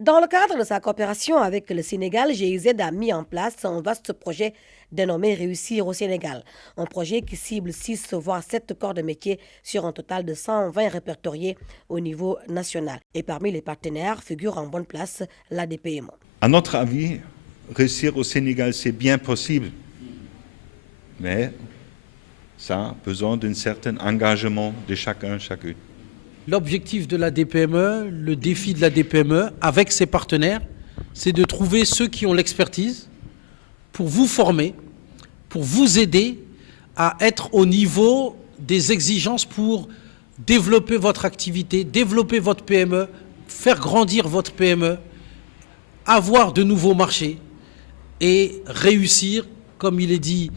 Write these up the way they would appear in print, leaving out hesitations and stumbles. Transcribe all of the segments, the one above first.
Dans le cadre de sa coopération avec le Sénégal, GIZ a mis en place un vaste projet dénommé Réussir au Sénégal. Un projet qui cible 6 voire 7 corps de métier sur un total de 120 répertoriés au niveau national. Et parmi les partenaires figure en bonne place l'ADPME. À notre avis, réussir au Sénégal, c'est bien possible. Mais ça a besoin d'un certain engagement de chacun, chacune. L'objectif de la DPME, le défi de la DPME avec ses partenaires, c'est de trouver ceux qui ont l'expertise pour vous former, pour vous aider à être au niveau des exigences pour développer votre activité, développer votre PME, faire grandir votre PME, avoir de nouveaux marchés et réussir, comme il est dit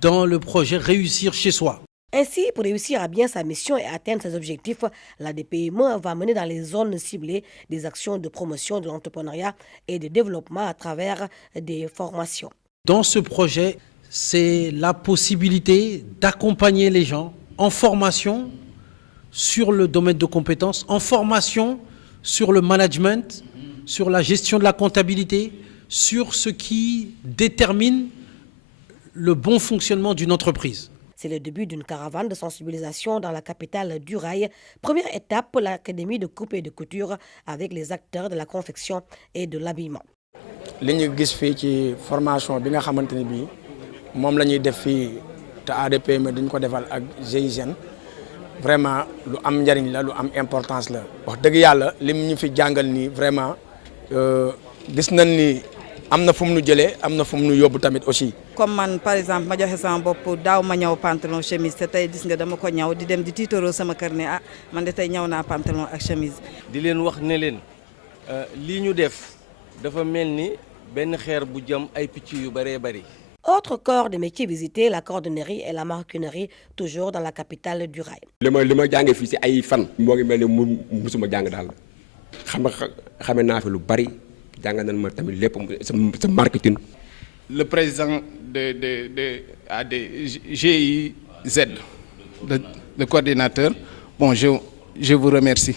dans le projet, réussir chez soi. Ainsi, pour réussir à bien sa mission et atteindre ses objectifs, la DPME va mener dans les zones ciblées des actions de promotion de l'entrepreneuriat et de développement à travers des formations. Dans ce projet, c'est la possibilité d'accompagner les gens en formation sur le domaine de compétences, en formation sur le management, sur la gestion de la comptabilité, sur ce qui détermine le bon fonctionnement d'une entreprise. C'est le début d'une caravane de sensibilisation dans la capitale du rail. Première étape, l'académie de coupe et de couture avec les acteurs de la confection et de l'habillement. li ñu gis fii ci formation bi nga xamante ni bii moom la ñuy def fii te ADPME dañ ko defal ak GIGN vraiment lu am njariñ la lu am importance la. wax dëgg yàlla lim ñu fi jàngal nii vraiment gis nañ ni am na fu mu nu jëlee am na fu mu nu yóbbu tamit aussi. comme man par exemple ma joxe sama bopp daaw ma ñëw pantalon chemise te tey gis nga dama ko ñëw di dem di tiitaroo sama kër ne man de tey ñëw naa pantalon ak chemise. di leen wax ne leen lii ñu def dafa mel ni benn xeer bu jëm ay picc yu bëree bëri. Autre corps de métier visité, la cordonnerie et la maroquinerie, toujours dans la capitale du rail. li ma jàngee fii si ay fan. moo ngi mel ni musuma jàng daal xame naa fi lu bari jàng nañ ma tamit lépp sa marketing. Le président de GIZ, le coordinateur, bon, je vous remercie.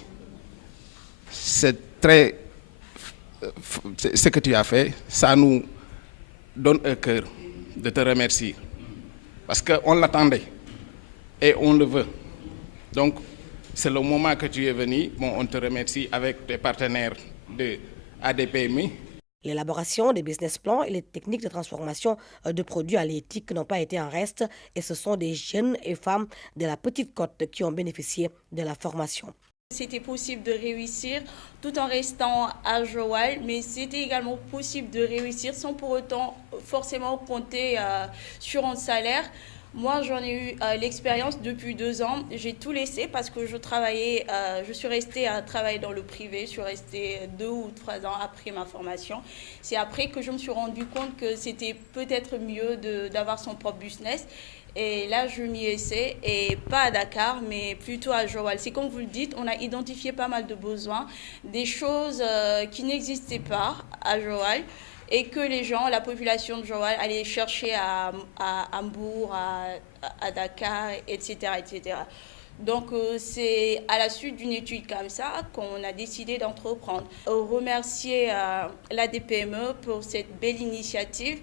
C'est très ce que tu as fait, ça nous donne un cœur de te remercier parce qu'on l'attendait et on le veut. Donc, c'est le moment que tu es venu. Bon, on te remercie avec tes partenaires de ADPME. L'élaboration des business plans et les techniques de transformation de produits halieutiques n'ont pas été en reste et ce sont des jeunes et femmes de la Petite Côte qui ont bénéficié de la formation. C'était possible de réussir tout en restant à Joal, mais c'était également possible de réussir sans pour autant forcément compter sur un salaire. Moi, j'en ai eu l'expérience depuis 2 ans. J'ai tout laissé parce que je suis restée à travailler dans le privé. Je suis restée 2 ou 3 ans après ma formation. C'est après que je me suis rendu compte que c'était peut-être mieux d'avoir son propre business. Et là, je m'y essaie, et pas à Dakar, mais plutôt à Joal. C'est comme vous le dites, on a identifié pas mal de besoins, des choses qui n'existaient pas à Joal, et que les gens, la population de Joal, allaient chercher à Hambourg, à Dakar, etc., etc. Donc, c'est à la suite d'une étude comme ça qu'on a décidé d'entreprendre. Remercier l'ADPME pour cette belle initiative.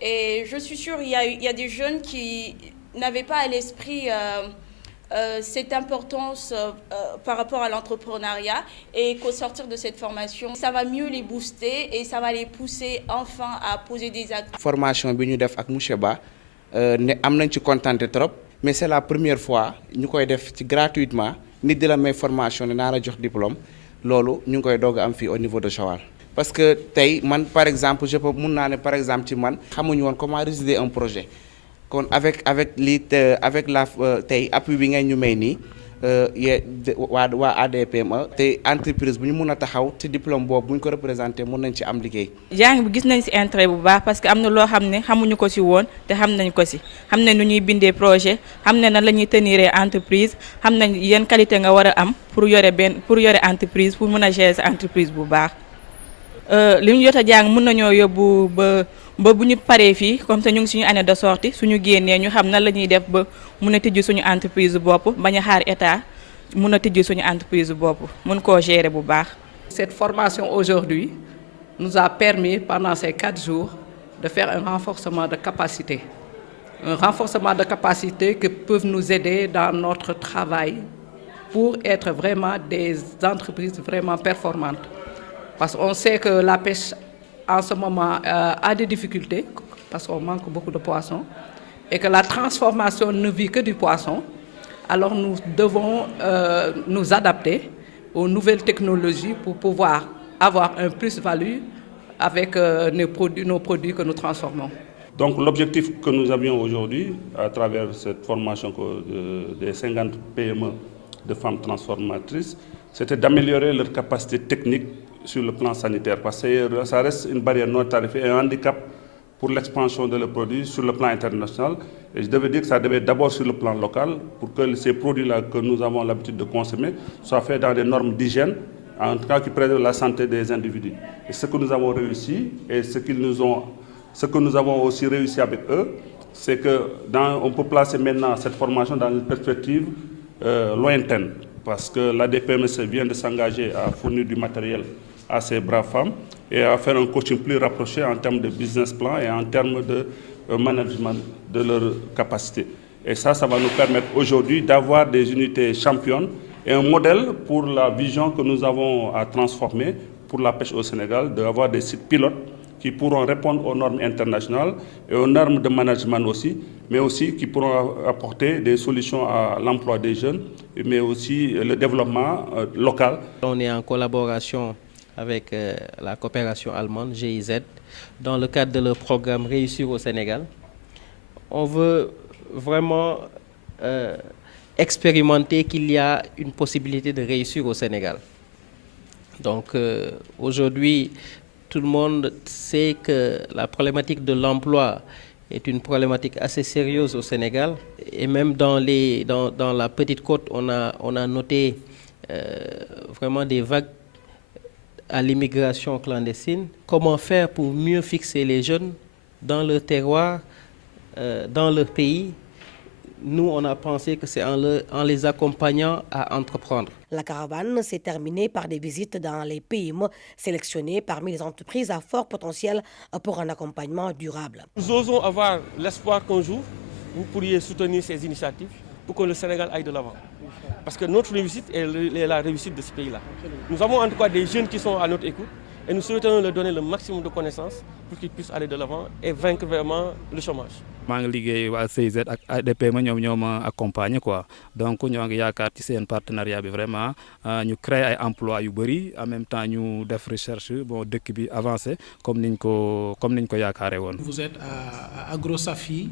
Et je suis sûre qu'il y a des jeunes qui n'avaient pas à l'esprit cette importance par rapport à l'entrepreneuriat et qu'au sortir de cette formation, ça va mieux les booster et ça va les pousser enfin à poser des actes. Formation bi ñu def ak monsieur Ba ne am nañ ci contenté trop mais c'est la première fois ñu koy def ci gratuitement nit di la may formation ne naa la jox diplôme loolu ñu ngi koy doog a am fii au niveau de Joal. Parce que tey man par exemple je peux mun naa ne par exemple ci man xamuñu woon comment réaliser un projet kon avec la tey appui bi ngeen ñu may nii waa ADPME te entreprise bu ñu mun a taxaw te diplôme boobu bu ñu ko représenté mun nañ ci am liggéey. jàng bi gis nañ ci intérêt bu baax parce que am na loo xam ne xamuñu ko ci woon te xam nañ ko ci xam nañ nu ñuy bindee projet xam nañ nan la ñuy tenir entreprise xam nañ yan qualité nga war a am pour yore entreprise pour mun a gérer sa entreprise bu baax. li ñu jot a jàng mën nañoo yóbbu ba bu ñu paree fii comme ça ñu ngi suñu année de sortie suñu génnee ñu xam nan la ñuy def ba mun a tijji suñu entreprise bopp bañ a xaar état mun a tijji suñu entreprise bopp mun koo gérer bu baax. Cette formation aujourd'hui nous a permis pendant ces 4 jours de faire un renforcement de capacité. Un renforcement de capacité qui peut nous aider dans notre travail pour être vraiment des entreprises vraiment performantes. Parce qu'on sait que la pêche en ce moment a des difficultés parce qu'on manque beaucoup de poissons et que la transformation ne vit que du poisson. Alors nous devons nous adapter aux nouvelles technologies pour pouvoir avoir un plus-value avec nos produits que nous transformons. Donc l'objectif que nous avions aujourd'hui, à travers cette formation des 50 PME de femmes transformatrices, c'était d'améliorer leur capacité technique sur le plan sanitaire, parce que ça reste une barrière non tarifée et un handicap pour l'expansion de leurs produits sur le plan international. Et je devais dire que ça devait d'abord sur le plan local, pour que ces produits-là que nous avons l'habitude de consommer soient faits dans des normes d'hygiène, en tout cas qui préservent la santé des individus. Et ce que nous avons réussi, et ce que nous avons aussi réussi avec eux, c'est qu'on peut placer maintenant cette formation dans une perspective lointaine, parce que l'ADPME vient de s'engager à fournir du matériel à ces braves femmes et à faire un coaching plus rapproché en termes de business plan et en termes de management de leurs capacités. Et ça va nous permettre aujourd'hui d'avoir des unités championnes et un modèle pour la vision que nous avons à transformer pour la pêche au Sénégal, d'avoir des sites pilotes qui pourront répondre aux normes internationales et aux normes de management aussi, mais aussi qui pourront apporter des solutions à l'emploi des jeunes, mais aussi le développement local. On est en collaboration avec la coopération allemande GIZ dans le cadre de leur programme Réussir au Sénégal. On veut vraiment expérimenter qu'il y a une possibilité de réussir au Sénégal. Donc aujourd'hui, tout le monde sait que la problématique de l'emploi est une problématique assez sérieuse au Sénégal. Et même dans la Petite Côte, on a noté vraiment des vagues à l'immigration clandestine. Comment faire pour mieux fixer les jeunes dans leur terroir, dans leur pays? Nous, on a pensé que c'est en les accompagnant à entreprendre. La caravane s'est terminée par des visites dans les PME sélectionnés parmi les entreprises à fort potentiel pour un accompagnement durable. Nous osons avoir l'espoir qu'un jour, vous pourriez soutenir ces initiatives pour que le Sénégal aille de l'avant. Parce que notre réussite est la réussite de ce pays-là. Nous avons en tout cas des jeunes qui sont à notre écoute et nous souhaitons leur donner le maximum de connaissances pour qu'ils puissent aller de l'avant et vaincre vraiment le chômage. maa ngi liggéey waa CIZ ak ADPME ñoo ma accompagner quoi donc ñoo ngi yaakaar ci seen partenariat bi vraiment ñu créer ay emplois yu bëri en même temps ñu def recherche bon dëkk bi avancé comme niñ ko yaakaaree woon. Vous êtes à AgroSafi,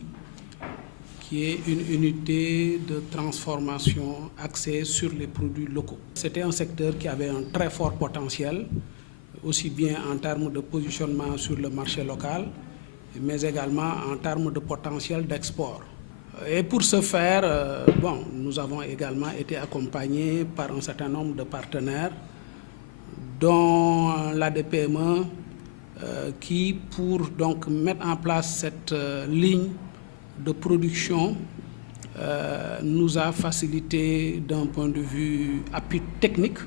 qui est une unité de transformation axée sur les produits locaux. C'était un secteur qui avait un très fort potentiel, aussi bien en termes de positionnement sur le marché local, mais également en termes de potentiel d'export. Et pour ce faire, nous avons également été accompagnés par un certain nombre de partenaires, dont l'ADPME, qui, pour donc mettre en place cette ligne de production, nous a facilité d'un point de vue appui technique,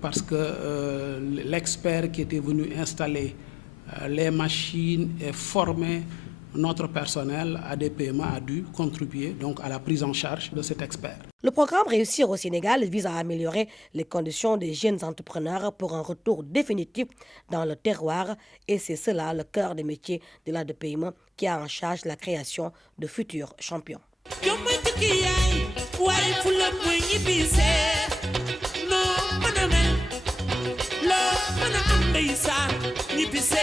parce que l'expert qui était venu installer les machines et former notre personnel ADPME a dû contribuer donc à la prise en charge de cet expert. Le programme Réussir au Sénégal vise à améliorer les conditions des jeunes entrepreneurs pour un retour définitif dans le terroir, et c'est cela le cœur des métiers de l'ADPME qui a en charge la création de futurs champions. Ni pisé